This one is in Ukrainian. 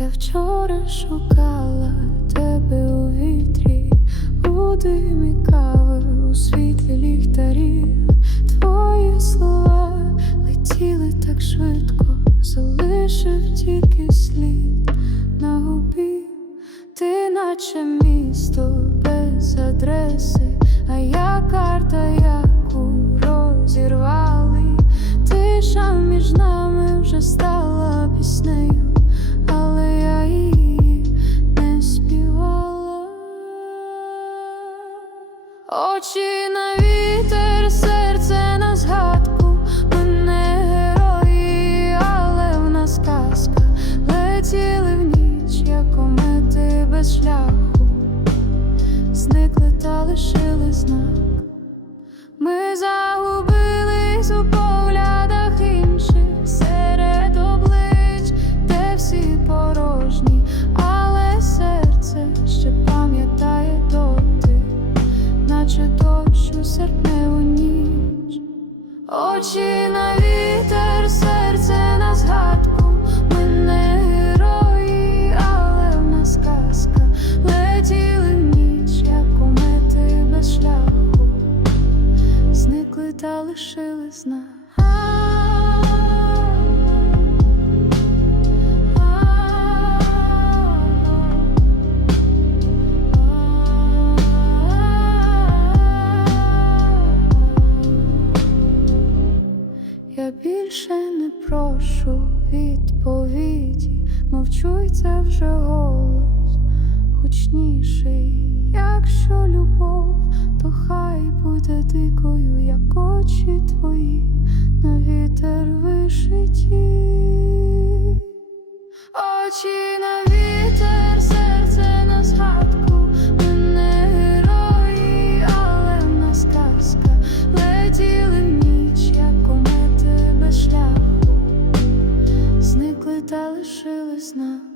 Я вчора шукала тебе у вітрі, у димі кави, у світлі ліхтарів. Твої слова летіли так швидко, залишив тільки слід на губі. Ти наче місто Очі на вітер, серце на згадку. Ми не герої, але в нас казка. Летіли в ніч, як комети без шляху. Зникли та лишили знак. Дощ у серпневу ніч. Очі на вітер, серце на згадку. Ми герої, але в нас казка. Летіли в ніч, як комети без шляху зникли та лишили знак. Я більше не прошу відповіді, мовчу, й це вже голос гучніший. Якщо любов, то хай буде дикою, як очі твої на вітер вишиті. Очі на вітер, та лишилась знак.